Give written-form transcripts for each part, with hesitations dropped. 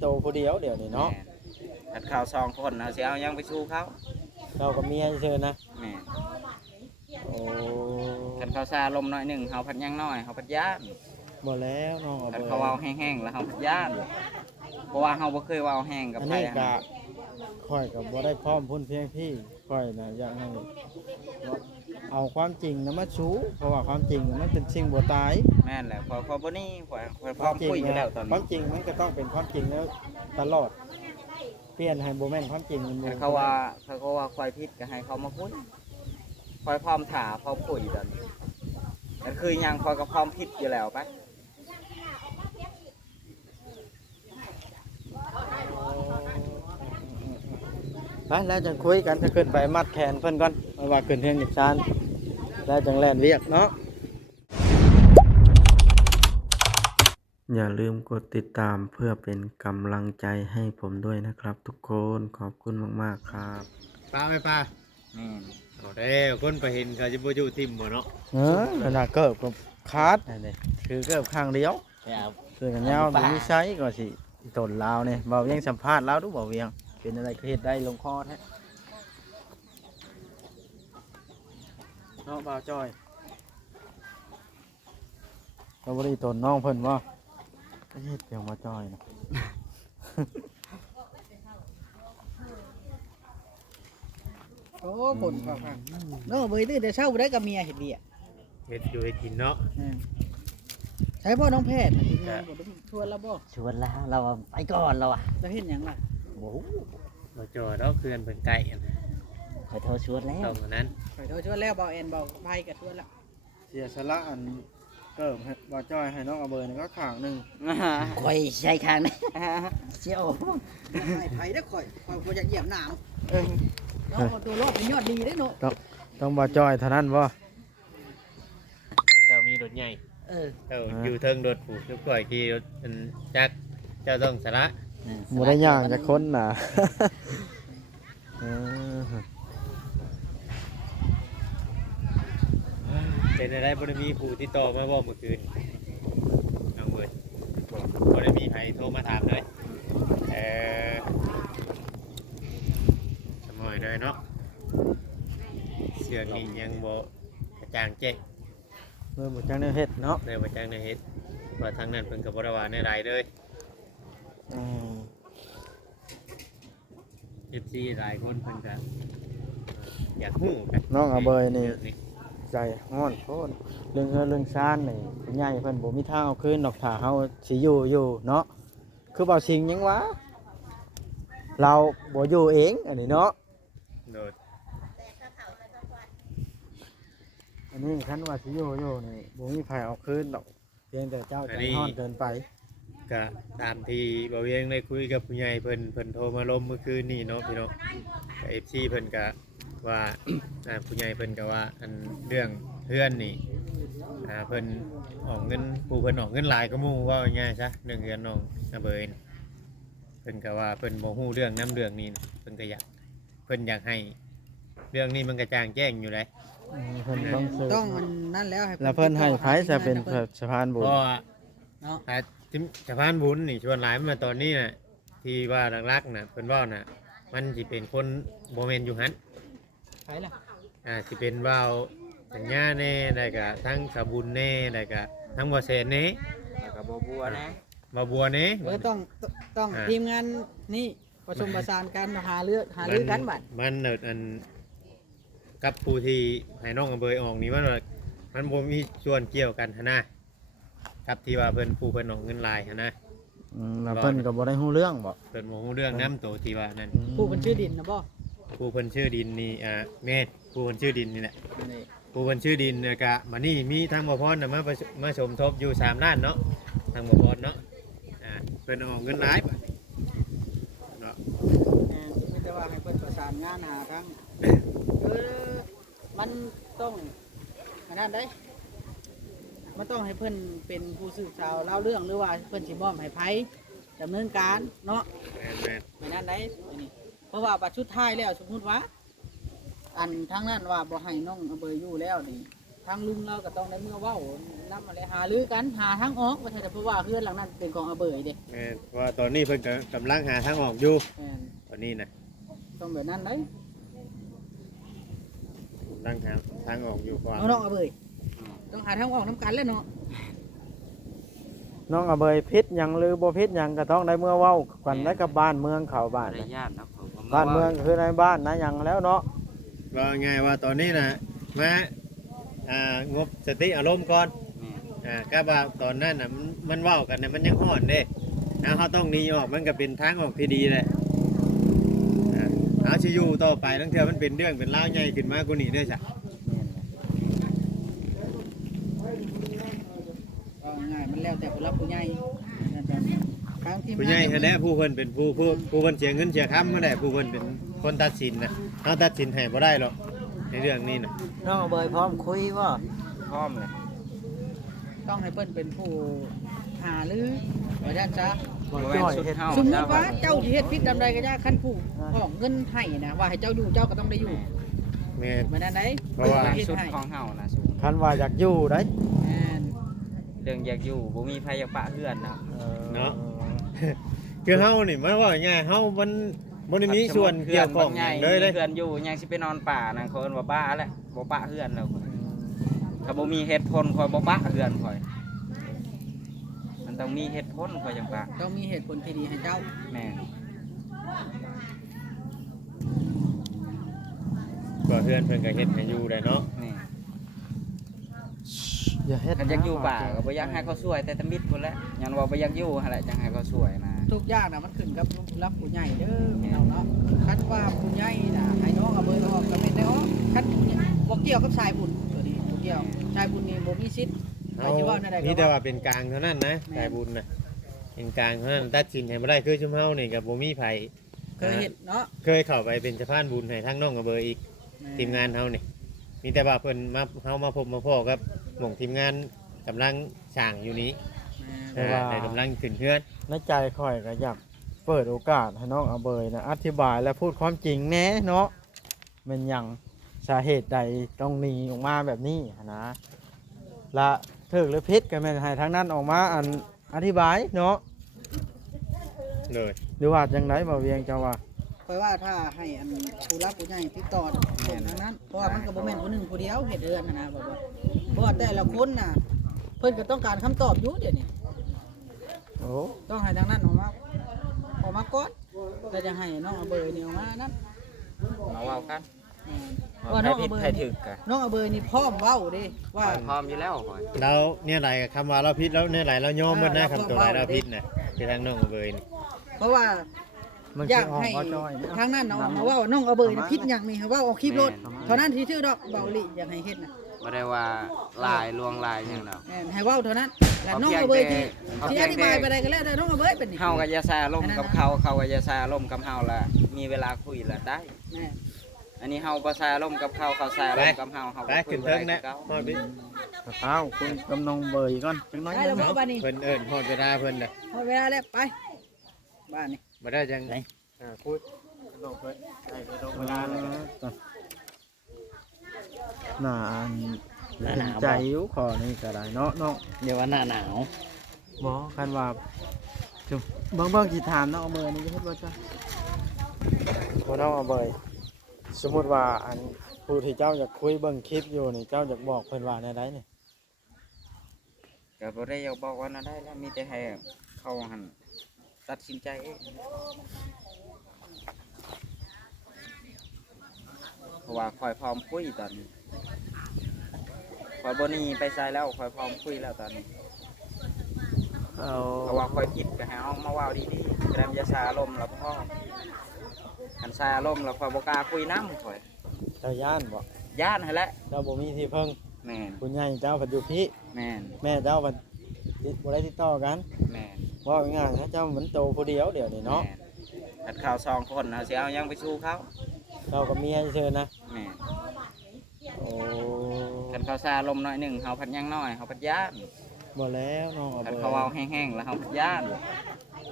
โตผู้เดียวเดี๋ยวนี้เนาะ คันข้าว2คนเฮาสิเอายังไปสู้เขา เรากับเมียซื่อๆนะ แม่น โอ้ คันข้าวซาลมน้อยหนึงเฮาพัดยังน้อยเฮาพัดย่าน บ่แล้วน้องเอา คัน เบอ เขาเว้า ร์ แห้งๆแล้วเฮาพัดย่านเพราะว่าเฮาบ่เคยเว้าแห้งกับ อัน ใคร นี้ก็ค่อยก็บ่ได้พร้อมพุ่นเพียงพี่ค่อยน่ะอยากให้เอาความจริงนะมาชูเพราะว่าความจริงน่ะมันเป็นสิ่งบ่ตาย แม่นแหละพอบ่นี่ข่อยพร้อมคุยอยู่แล้วตอน ควา นี้ มจริงมันก็ต้องเป็นความจริงแล้วตลอดเปลี่ยนให้บ่แม่นความจริงมันบ่ คันเขาว่าข่อยผิดก็ให้เขามาคุยข่อยพร้อมถ่าพร้อมคุยตอนนี้มันคือหยังข่อยก็พร้อมผิดอยู่แล้วไป ไปแล้วจังคุยกันถ้าขึ้นไปมัดแขนเพิ่นก่อนเอาว่าขึ้นเฮือนหยิบชานแล้วจังแล่นเวียกเนาะอย่าลืมกดติดตามเพื่อเป็นกำลังใจให้ผมด้วยนะครับทุกคนขอบคุณมากๆครับ ป้าไหมป้า แม่น เอาได้คนไปเห็นเขาจะบ่อยู่ทิมบ่เนาะ ขนาดเกิบกับคาดนี่คือเกิบข้างเดียวคือกันยาวบ่มีใช้ก็สิต้นลาวนี่บ่เวียงสัมภาษณ์ลาวดูบ่เวียงเป็นอะไรคือเฮ็ดได้ลงคอแท้เนาะบ่าวจ้อยเราบ่ได้ต้นน้องเพิ่นบ่เฮ็ดเพียงบ่จ้อยนะ โอ้ผลครับเนาะเบยตื้อแต่เช้าบ่ได้กับเมียเฮ็ดเวียก เฮ็ดอยู่เฮ็ดกินเนาะ ใช้พ่อน้องแพทย์ทีมงานบ่ได้ชวนแล้วบ่ ชวนแล้วเราไปก่อนเราอ่ะ จะเฮ็ดหยังล่ะ โอ้โห บ่จอดอกเพื่อนเพิ่นไก่อันนั้น ขอโทษชวนแล้ว ต้องอันนั้น ข่อยโทรชวนแล้วบ่แอนบ่ไผก็ชวนแล้ว เสียสละอันเกิบให้บ่จ้อยให้น้องเอาเบอร์นี่ก็ข้างหนึง คอยใช้คางนี่เชี่ยว ให้ไผเด้อข่อยบ่อยากเหยียบน้ำ เออ เนาะเอาตัวรอดเป็นยอดดีเด้อเนาะ ต้องบ่จ้อยเท่านั้นบ่ เจ้ามีรถใหญ่ เออ เจ้าอยู่เทิงรถผูกทุกข่อยขี่รถอันจักรเจ้าต้องสละ บ่ได้ย่างจากคนน่ะ เออ เป็นอะไรบ่ได้มีผู้ติดต่อมาบ่เมื่อคืนน้องเบิดบ่ได้มีใครโทรมาถามเลยสมอยเลยเนาะเสือกนี่ยังบ่กระจ่างแจ้ง เริ่มบ่จังได้เฮ็ดเนาะ ในว่าจังในเฮ็ดว่าทางนั้นเพิ่นก็บ่ได้ว่าในใดเลย อืม FC หลายคนเพิ่นก็อยากฮู้กัน น้องเอาเบอร์นี่ รื่องนี้ ใจฮ้อนโพดเรื่องเรื่องซ่านนี่ผู้ใหญ่เพิ่นบ่มีทางเอาคืนดอกถ้าเฮาสิอยู่เนาะคือเบาชิงหยังวะเราบ่อยู่เองอันนี้เนาะ โดด อันนี้คันว่าสิอยู่นี่บ่มีไผเอาคืนดอกเพียงแต่เจ้าใจฮ้อนเกินไป ก็ตามที่บ่เวียงได้คุยกับผู้ใหญ่เพิ่นโทรมาลมเมื่อคืนนี้เนาะพี่น้องก็ FC เพิ่นก็ว่า ผู้ใหญ่เพิ่นก็ว่าอันเรื่องเพื่อนนี่เพิ่นออกเงินผู้เพิ่นออกเงินหลายก็หมู่ว่าง่ายๆซะเรื่องเงินน้องอาเบยนี่เพิ่นก็ว่าเพิ่นบ่ฮู้เรื่องน้ำเรื่องนี้นะเพิ่นก็อยากเพิ่นอยากให้เรื่องนี้มันกระจ่างแจ้งอยู่เลย เพิ่นต้องซื้อ ต้องมันนั่นแล้วให้ แล้วเพิ่นให้ไผจะเป็นสะพานบุ เพ ญ ราะว่า เนาะ ที่สะพานบุญนี่ชวนหลายมาตอนนี้น่ะที่ว่ารักๆน่ะเพิ่นเว้าน่ะมันสิเป็นคนบ่แม่นอยู่หัน ไผล่ะ สิเป็นว่าวสัญญาแน่ได้ก็ทั้งสะบุญแน่ได้ก็ทั้งบ่แสนแน่ แล้วก็บ่บัวนะ บ่บัวแน่ ต้องทีมงานนี่ประชุมประสานกันหาเลือกันบัด มันอันกับผู้ที่ให้น้องอำเภอออกนี่มันว่ามันบ่มีส่วนเกี่ยวกันหั้นนะกับที่ว่าเพิ่นผู้เพิ่นออกเงินหลายหั้นนะ แล้วเพิ่นก็บ่ได้ฮู้เรื่องบ่ เพิ่นบ่ฮู้เรื่องนำโตที่ว่านั่น ผู้เป็นชื่อดินนะบ่ ผู้เพิ่นชื่อดินนี่แม่นผู้เพิ่นชื่อดินนี่แหละ นี่ ผู้เพิ่นชื่อดินเนี่ยก็มานี่มีทางบ่พรน่ะมาสมทบอยู่3ล้านเนาะทางบ่พรเนาะเพิ่นออกเงินหลายบัดนี้เนาะ ไม่ได้ว่าให้เพิ่นประสานงานหาทั้งมันต้องอันนั้นได้มันต้องให้เพิ่นเป็นผู้สื่อข่าวเล่าเรื่องหรือว่าเพิ่นสิมอบให้ไผดำเนินการเนาะ แม่น ไม่นั่นได้นี่เพราะว่าบัดชุดท้ายแล้วสมมุติว่า อันทั้งนั้นว่าบ่ให้น้องเอาเบอร์อยู่แล้วนี่ ทางลุงเราก็ต้องได้เมื่อเว้านํอะไรหาลือกันหาทางออกว่าแต่เพราะว่าเฮือนหลังนั้นเป็นของอาเบยเด้ แม่นเพราะว่าตอนนี้เพิ่นก็กำลังหาทางออกอยู่ แม่น ตอนนี้นะ ต้องแบบนั้นได้ กำลังหาทางออกอยู่ก่อน เอาน้องอาเบยต้องหาทางออกนํกันแล้วเนาะ น้องอเบยพิษหยังหรือบ่พิษหยังก็ต้องได้เมื่อเว้ากันได้กับบ้านเมืองเขาบ้าน ได้ญาติเนาะผม บ้านเมืองคือในบ้านนะหยังแล้วเนาะ ว่าง่ายว่าตอนนี้นะมาางบสติอารมณ์ก่อน แม่ ก็ว่าตอนนั้นน่ะมันเว้ากันน่ะมันยังห่อนเด้นะเขาต้องหนีออกมันก็เป็นทางออกที่ดีเลยเอาสิอยู่ต่อไปตั้งเทื่อมันเป็นเรื่องเป็นราวใหญ่ขึ้นมากูนี่เด้อจ้ะ ก็ง่ายมันแล้วแต่ผู้รับผู้ใหญ่ทางทีม ผู้ใหญ่แท้ๆผู้เพิ่นเป็นผู้เพิ่นเสียเงินเสียคำมาได้ผู้เพิ่นเป็นคนตัดสินนะเขาตัดสินให้บ่ได้หรอกในเรื่องนี้นะ น้องอาเบยพร้อมคุยบ่ พร้อมเลย ต้องให้เพิ่นเป็นผู้หาลือว่าด้านจ้า บ่จ้อยเฮ็ด สมมุติว่าเจ้าสิเฮ็ดผิดดำใดก็ยากคันผู้ออกเงินให้นะว่าให้เจ้าอยู่เจ้าก็ต้องได้อยู่ แม่น มาด้านใด เพราะว่า การ เฮ็ด สุด ให้ ของเฮานะสูง คันว่าอยากอยู่ได้ แม่น เรื่องอยากอยู่บ่มีไผอยากปะเฮือนเนาะ เนาะ คือเฮานี่มันว่าง่ายเฮามันบ่ได้มีส่วนเกี่ยวข้องหยังเลย เฮือนอยู่ยังสิไปนอนป่านั่นเขาเอิ้นว่าบ้าแหละบ่ปะเฮือนแล้วถ้าบ่มีเหตุผลคอยบ่ปะเฮือนคอย มันต้องมีเหตุผลคอยจังปะ ต้องมีเหตุผลที่ดีให้เจ้า แม่น ก็เพื่อนเพิ่นก็เฮ็ดให้อยู่ได้เนาะ นี่ อย่าเฮ็ด คันอยากอยู่ป่าก็บ่อยากให้เขาช่วยแต่ตะมิดพุ่นแหละยันว่าบ่อยากอยู่หั่นแหละจังให้เขาช่วยนะ ทุกอย่างน่ะมันขึ้นกับผู้รับผู้ใหญ่เด้อพี่น้องเนาะคันว่าผู้ใหญ่น่ะให้น้องเอาเบอร์ออกก็ไม่ได้ออกคันบ่เกี่ยวกับชายบุญตัวนี้บ่เกี่ยวชายบุญนี่บ่มีสิทธิ์ไป เอา สิว่าได้ มี ก็ แต่ ว่า ว่าเป็นกลางเท่านั้นนะสายบุญน่ะเป็นกลางเท่านั้นตัดสินให้บ่ได้คือชุมเฮานี่ก็บ่มีไผ เคยเห็นเนาะ เคยเข้าไปเป็นสะพานบุญให้ทั้งน้องกับเบอร์อีกทีมงานเฮานี่มีแต่ว่าเพิ่นมาเฮามาพบมาพ้อกับหม่องทีมงานกำลังสร้างอยู่นี้ แต่ว่า แต่กำลังขึ้นเฮือน ในใจข่อยก็อยากเปิดโอกาสให้น้องอเบยนะอธิบายและพูดความจริงแน่เนาะเป็นหยังสาเหตุใดต้องหนีออกมาแบบนี้นะละถึกหรือพิษกันแม่นให้ทั้งนั้นออกมาอันอธิบายเนาะ เลย หรือว่าจังไดบ่เวียงเจ้าว่า เพราะว่าถ้าให้อันผู้รับผู้ใหญ่ติดต่อส่งทางนั้นเพราะว่ามันก็บ่แม่นผู้หนึงผู้เดียวเฮ็ดเรือนนะบอกว่าเพราะว่าแต่ละคนน่ะเพิ่นก็ต้องการคำตอบอยู่เดี๋ยวนี้ โอ้ ต้องให้ทางนั้นออกมาก่อนก็จะให้น้องเอาเบอร์นี่ออกมานั้น มาเว้ากัน ว่า ใคร น้อง ผิ เอา ด เบอ ใคร ร์ ถู นี่ กกะ น้องเอาเบอร์นี่พร้อมเว้าเด้ว่า พร้อมอยู่แล้วคอย แล้วเนี่ยไรคำว่าเราผิดแล้วเนี่ยไรเรายอมหมดนะ เรา คำตัวไร เรา เราผิดนะคือทางน้องกับเบอร์นี่ เพราะว่า มัน อ สิ ยาก ออก ให้ บ่จ้อย ทางนั้นเอาออกมาเว่าน้องเอาเบอร์นี่ผิดหยังนี่เว่าออกคลิปรถเท่านั้นที่ชื่อดอกเบาหลีอยากให้เฮ็ดน่ะ บ่ได้ว่าลายลวงลายหยังดอก แม่นให้เว้าเท่านั้นแล้วน้องเอาเบอร์ที่อธิบายไปได้ก็แล้วแต่น้องเอาเบอร์เป็นนี่ เฮาก็อย่าซาลมณ์กับเขาเขาก็อย่าซาลมณ์กับเฮาละมีเวลาคุยละได้ แม่ อันนี้เฮาบ่ซาลมณ์กับเขาเขาซาลมณ์กับเฮาเฮา ไป ก็คุ ขึ้ ย น บ่ เทิง ได้ นะ คือเก่า ฮอดดิ เอ้าคุณกำนองเบยก่อนจังน้อย ได้แล้ว เนาะ บ่บ้านนี้ เพิ่นเอิ้นฮอดเวลาเพิ่นน่ะ หมดเวลาแล้วไปบ้านนี่ บ่ได้จัง พูดลงไปให้ไปลงเวลาเลยน่าอันใจอยู่ขอนี่ก็ได้เนาะเนาะ เดี๋ยวว่าหน้าหนาว บ่คันว่าจุเบิ่งสิถามน้องเอาเบยนี่เฮ็ดบ่จ้ะบ่น้องเอาเบยสมมุติว่าอันผู้ที่เจ้าอยากคุยเบิ่งคลิปอยู่นี่เจ้าอยากบอกเพิ่นว่าแนวใดนี่ ก็บ่ได้อยากบอกว่าน่ะได้แล้วมีแต่ให้เขาหั่นตัดสินใจเองเพราะว่าคอยพร้อมคุยตอนนี้คอยบ่หนีไปไสแล้วคอยพร้อมคุยแล้วตอนนี้ เอา เพราะว่าคอยผิดก็ให้เอามาเว้าดีๆแสดงอย่าซาลมณ์แล้วพ่อคันซาลมณ์แล้วคอยบ่กล้าคุยนํคอย เจ้าย่านบ่ ย่านหั่นแหละ เจ้าบ่มีที่เพิ่ง แม่น คุณยายเจ้าเพิ่นอยู่พี่ แม่น แม่เจ้าเพิ่นบ่ได้ติดต่อกัน แม่น ว่าง่ายๆนะเจ้าเหมือนโตผู้เดียวเดี๋ยวนี้เนาะ แม่นคันข่าว2คนเอาสิเอาหยังไปสู้เขา เรากับเมียเชิญนะ แม่น โอ้ คันเขาซาลมณ์น้อยหนึงเฮาพัดยังน้อยเฮาพัดย่าน บ่แล้วน้องเอา คัน เบ เขาเว้าแห้งๆแล้วเฮาพัดย่าน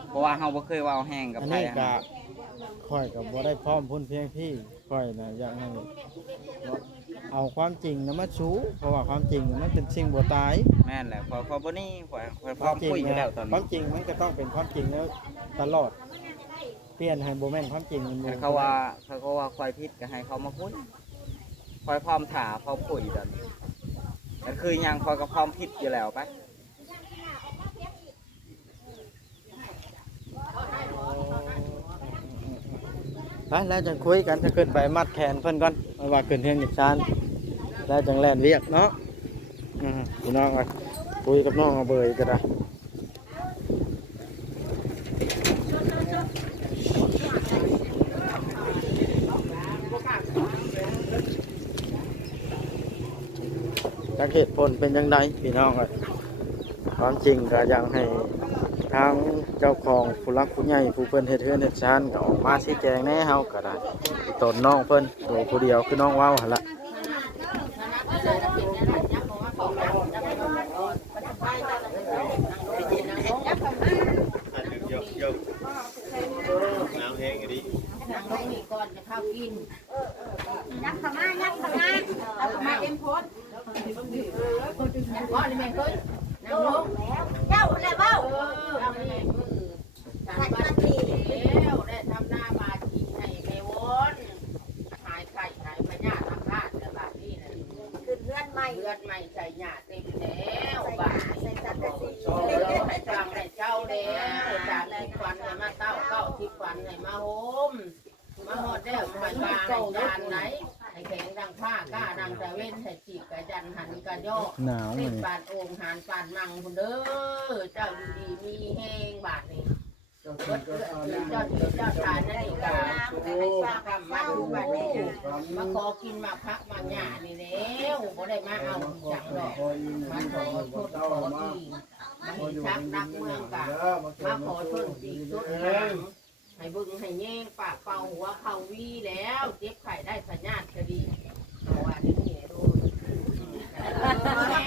เพราะว่าเฮาบ่เคยเว้าแห้งกับ อัน ใคร นี้ก็ค่อยกับบ่ได้พร้อมพุ่นเพียงพี่ค่อยนะอยากให้ เอาความจริงนะมาชูเพราะว่าความจริงน่ะมันเป็นสิ่งบ่ตาย แม่นแหละพอบ่นี่ข่อยพร้อมคุยอยู่แล้วตอน ควา นี้ มจริงมันก็ต้องเป็นความจริงแล้วตลอดเปลี่ยนให้บ่แม่นความจริงมันบ่ แต่เขาว่าข่อยผิดก็ให้เขามาคุยข่อยพร้อมถ่าพร้อมคุยตอนนี้แต่คือหยังข่อยก็พร้อมผิดอยู่แล้วไป ไปแล้วจังคุยกันจะขึ้นไปมัดแขนเพิ่นก่อนเอาว่าขึ้นเฮือนอีกซานแล้วจังแล่นเรียกเนาะพี่น้องว่าคุยกับน้องเอาเบยก็ได้จักเหตุผลเป็นจังไดพี่น้องอะความจริงก็อยากให้ทางเจ้าของผู้รักผู้ใหญ่ผู้เพิ่นเฮ็ดเฮือนเฮ็ดชานก็ออกมาชี้แจงแหน่เฮาก็ได้ตนน้องเพิ่นโดยผู้เดียวคือน้องเว้าหั่นล่ะ อันหนึ่งยกน้ำแห้งดิ นั่งลงนี่ก่อนจะเข้ากินยักเข้ามายักเข้ามาเอาเข้ามาเอ็มโพสพ่อนี่แม่เคยนั่งลงเจ้าอะไรเบ้าเรานี่มือทำบ้านที่แล้วได้ทำหน้าบาจีให้เมวนหายไข่หายพญาทำพลาดแต่บาที่นั่นคือเลือดใหม่ใส่หยาเต็มแล้วบาใส่สัตว์กระสีให้จำให้เจ้าแล้วจาก10 วันมาเต้า10 วันมาโฮมมาหมดแล้วไปบางจานไหนให้แข็งดังผ้ากล้าดังตะเว้นให้จีบกระจันหันกระยอก หนาว เล่น นี่ ปานโอ่งหานปานมังคุณเด้อเจ้าอยู่ดีมีแห้งบาทนี่เจ้าทานนั่นเองค่ะให้ฝากคำมาดูบ้านนี้มาขอกินมาพักมาหยานี่แล้วบ่ได้มาเอาจักหรอกมาขอโทษขอดีมาเห็นชักนักเมืองกะมาขอโทษสีสุดหางให้บึงให้แย่งปากเป่าหัวเข่าวีแล้วเจ็บไข้ได้สัญญาณก็ดีเอาว่านี่นี่ดู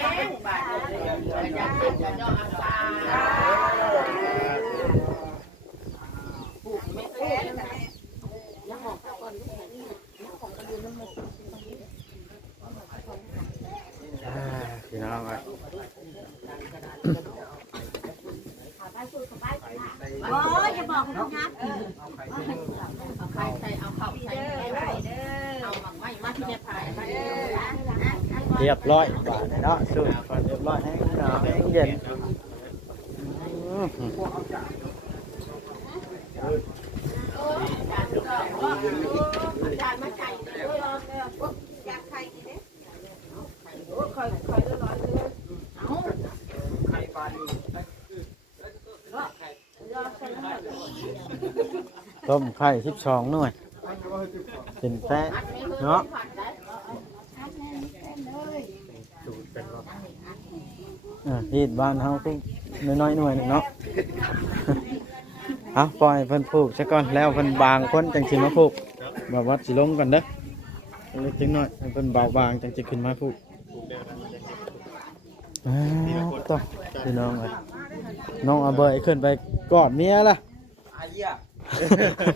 แห้งบาดเลยกระยันกระย่ออังกาผูกไม่แพ้ยังหอกก่อนยังของกระดูกน้ำมัน พี่น้องอะ โอ้ยอย่าบอกคุณครับเอาไข่ใส่เอาข้าวใส่เอาหมักไม้มาที่เนี่ยพายมา เรียบร้อยบาดเนาะสูตรก่อนเรียบร้อยแห้งหนาวแห้งเย็น จานมาไก่เลยอยากไข่กินเนี่ยไข่เรียบร้อยเลยเอาไข่ปลาดี ต้มไข่12หน่วยเป็นแป้เนาะ สูตรเป็นว่า ที่บ้านเฮาก็น้อยๆหน่วยหนึงเนาะ เอาปล่อยเพิ่นผูกซะก่อนแล้วเพิ่นบางคนจังสิมาผูกแบบว่าสิลงก่อนเด้อเล็กๆน้อยๆให้เพิ่นเบาบางจังสิขึ้นมาผูกต่อพี่น้องเอ้ยน้องเอาเบยขึ้นไปกอดเมียล่ะ อาเยี่ย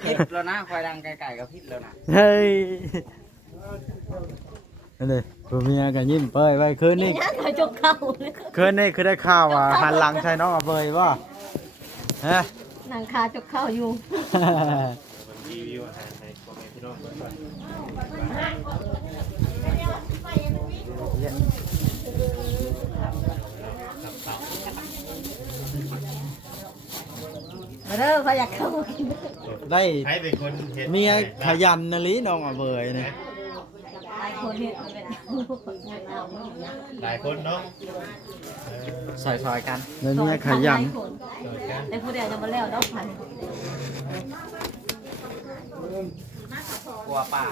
พิษแล้วนะควายดังไก่กับพิษแล้วนะ เฮ้ยนั่นเลยตัวเมียก็ยิ้มเปยไว้คืนนี้ เคยจกเข้า คืนนี้คือได้ข่าวว่าหันหลังใช่น้องเอาเบยบ่ฮะ นางคาจกเข้าอยู่ รีวิวอาหารในพ่อแม่พี่น้องก่อน เด้อเขาอยากเข้ากิน ได้ ใครเป็นคนเห็น เมียขยันนะลิน้องเอาเบยนะ หลายคนเห็นเป็น หลายคนเนาะ ซอยๆกัน แล้วเมียขยัน แต่ผู้เดียวจะมาแล้วต้องพัน กลัวป่า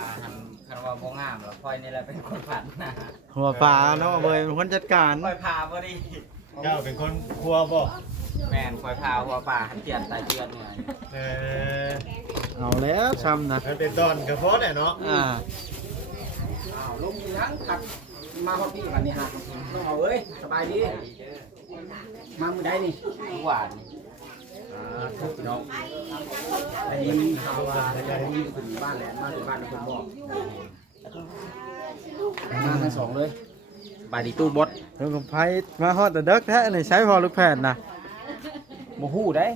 คันว่าบ่งามแล้วค่อยนี่แหละเป็นคนผ่านหน้า หัวปลาน้องเอาเบยเป็นคนจัดการ ค่อยพาบ่ดี เจ้าเป็นคนครัวบ่ แม่นค่อยพาหัวป่าหันเจียนตายเจียนเนี่ย เออ เอาแล้วช้ำนะ มันเป็นตอนกระเพาะเนี่ยเนาะ อ่า อ้าวลุงยังขับมาพอพี่วันนี้ฮะต้องเอาเอ้ยสบายดีมามือใดนี่ หวาน พี่น้องได้ยินข่าวว่าได้ยินถึงบ้านแหลมมาถึงบ้านคนบอก มาทั้งสองเลยบายดีตู้บด ลูกกับไผมาฮอดแต่เด็กแท้นี่ใช้พอลูกแพทย์นะ บ่ฮู้ได้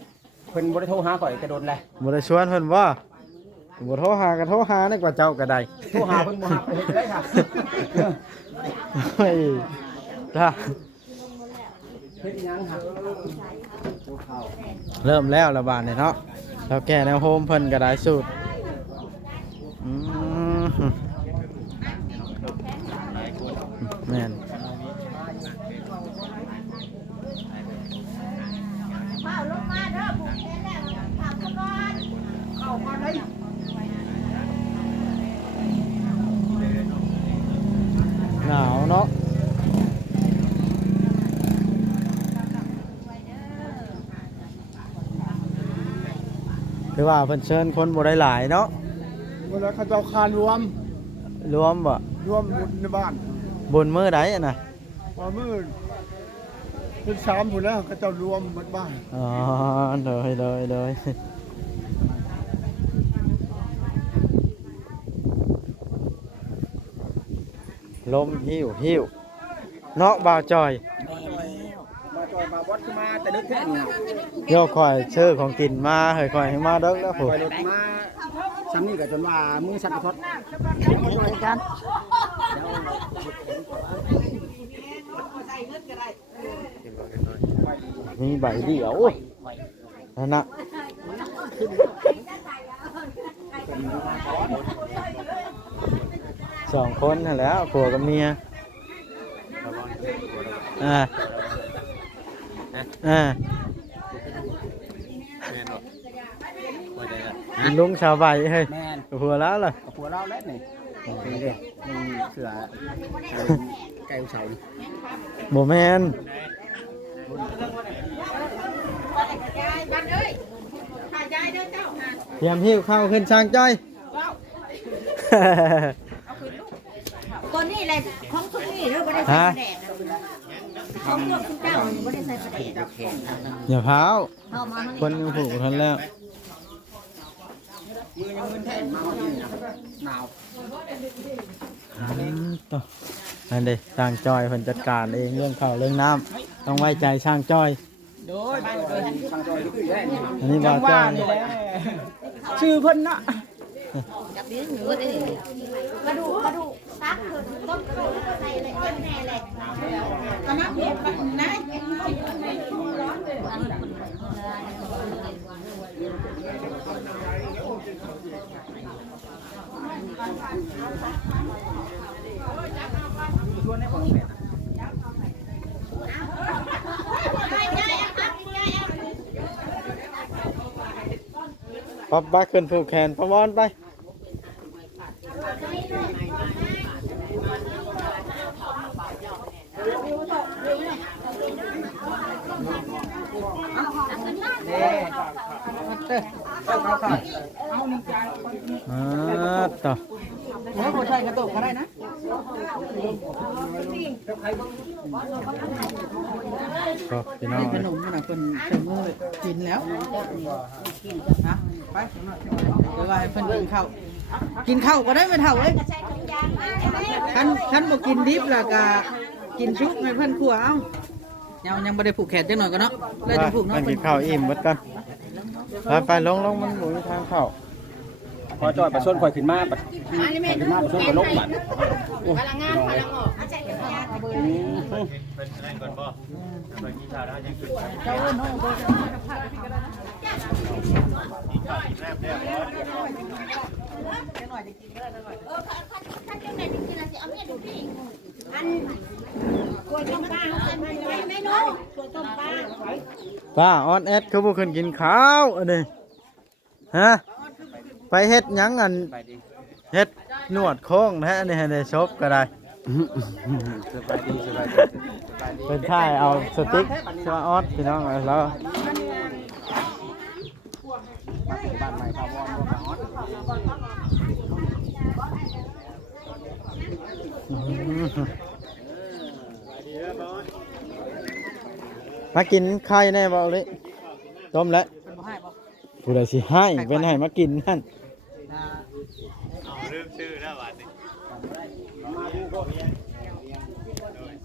เพิ่นบ่ได้โทรหาข่อยแต่โดนแล้ว บ่ได้ชวนเพิ่นว่าบ่โทรหาก็โทรหานี่กว่าเจ้าก็ได้ โทรหาเพิ่นบ่รับไปเฮ็ดได้ค่ะ เฮ้ยถ้า เฮ็ดหยังค่ะ เริ่มแล้วละบาดนี่เนาะแล้วแก่แนวโฮมเพิ่นก็ได้สูตรอืมแม่น มาลงมาเด้อผูกแขนแล้วถามก่อนเข้ามาเลย หนาวเนาะคือว่าเพิ่นเชิญคนบ่ได้หลายเนาะ เวลาเขาเจ้าคานรวม รวมบ่ บุญในบ้าน บนมื้อใดอะน่ะ ว่ามื้อเป็นสามผู้แล้วเขาเจ้ารวมหมดบ้าน อ๋อเลยลมหิวเนาะบ่าวจอย มาจอยมาบดขึ้นมาแต่ดึกแท้นี่นะ เดี๋ยวคอยชื่อของกินมาเฮ้ยคอยให้มาเด้อแล้วผม ข่อยรถมาซ้ำนี่ก็จนว่ามือสั่นกระทด มีใบเดียวนั่นน่ะสองคนนั่นแหล้วผัวกับเมียอ่า แม่นบ่บ่ได้ละ ลุงชาวใบเฮ้ย แม่น ผัวแล้วล่ะ กับผัวเราแล้วนี่นี่เด้นี่เสือไก่เสานี่ โมแมน ยายบ้านเอ้ยถ่ายยายเด้อเจ้าค่ะ เตรียมหิ้วข้าวขึ้นช่างจ้อย ตัวนี้แหละของทุกนี่เด้อบ่ได้ใส่กระแดกของพวกคุณเจ้าบ่ได้ใส่กระแดก อย่าเผา เข้ามาให้ คนยังผูกทันแล้ว มือยังมึนแท้มาที่นี่นะหนาว ต่อนั่นเด้ช่างจ้อยเพิ่นจัดการเองเรื่องข้าวเรื่องน้ำต้องไว้ใจช่างจ้อย โดยสั่งจอยคือได้นี่ อันนี้บ่าวจ้อย ชื่อเพิ่นน่ะ จับดิ้นอยู่ก็ได้กระดูกซักคือต้มกระดูกใส่เลยแน่เลยกระมังเผ็ดนะป๊อบบักขึ้นผูกแขนประวอนไปต่อ โอ้ยบ่ใช่กระโตกก็ได้นะ ก็พี่น้อง ไอ้ขนมน่ะเพิ่นใส่มือกินแล้วนะไปเดี๋ยวว่าให้เพิ่นกินข้าวกินข้าวก็ได้ไม่เท่าเอ้ยคันบ่กินดิบแล้วก็กินชุบให้เพิ่นขัวเอ้ายังบ่ได้ผูกแขนจังหน่อยก็เนาะแล้วจะผูก มั เนาะ นกินข้าวอิ่มหมดกันไปลงมันหมุนทางเข้า พอจอยไปส่วนข่อยขึ้นมาบัดขึ้นมาไปส่วนไปลงบัด พลังงานพลังออก เพิ่นนั่นก่อนบ่เพิ่นกินข้าวแล้วยังขึ้นกินข้าวกินน้ำแล้วบ่ ถ้าเจ้าไหนจริงๆสิเอาเมียดูพี่อันกล้วยต้มปลาอันไม่รู้กล้วยต้มปลา ป้าออนแอดเขาบ่ขึ้นกินข้าวอันนี้ฮะไปเฮ็ดหยังอันเฮ็ดนวดโค้งแท้นี่ให้ได้ชบก็ได้ สบายดี เป็นท่ายเอาสติ๊กสมาออดพี่น้องแล้ว บ้านใหม่พาวอนบ่ปาออด มากินไข่แน่บ่เลยต้มแล้วผู้ใดสิให้เป็นให้มากินนั่น ลืมชื่อแล้วบัดนี้ โดย